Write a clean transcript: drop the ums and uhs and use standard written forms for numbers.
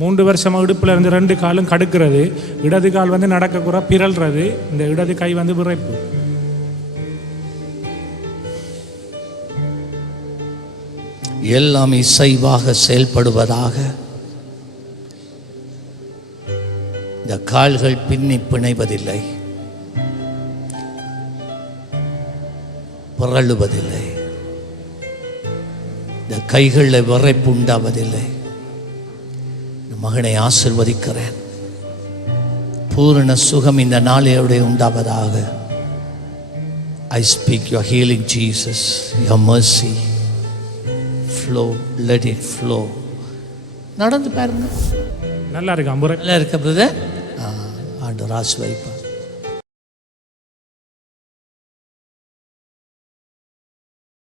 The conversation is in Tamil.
3 வருஷமாக இடுப்பில் இருந்து 2 காலும் கடுக்கிறது, இடது கால் வந்து நடக்கக்கூட பிறல்றது, இந்த இடது கை வந்து விரைப்பு. எல்லாம் இசைவாக செயல்படுவதாக. இந்த கால்கள் பின்னி பிணைவதில்லை, புரளுவதில்லை, இந்த கைகளில் விரைப்பு உண்டாவதில்லை. மகனை ஆசிர்வதிக்கிறேன். பூரண சுகம் இந்த நாளையோட உண்டாவதாக. I speak your healing, Jesus, your mercy flow, let it flow. நடந்து பாருங்க, நல்லா இருக்கு. நல்லா இருக்க பிரதர். ஆண்டவர் ஆசீர்வதிப்பார்.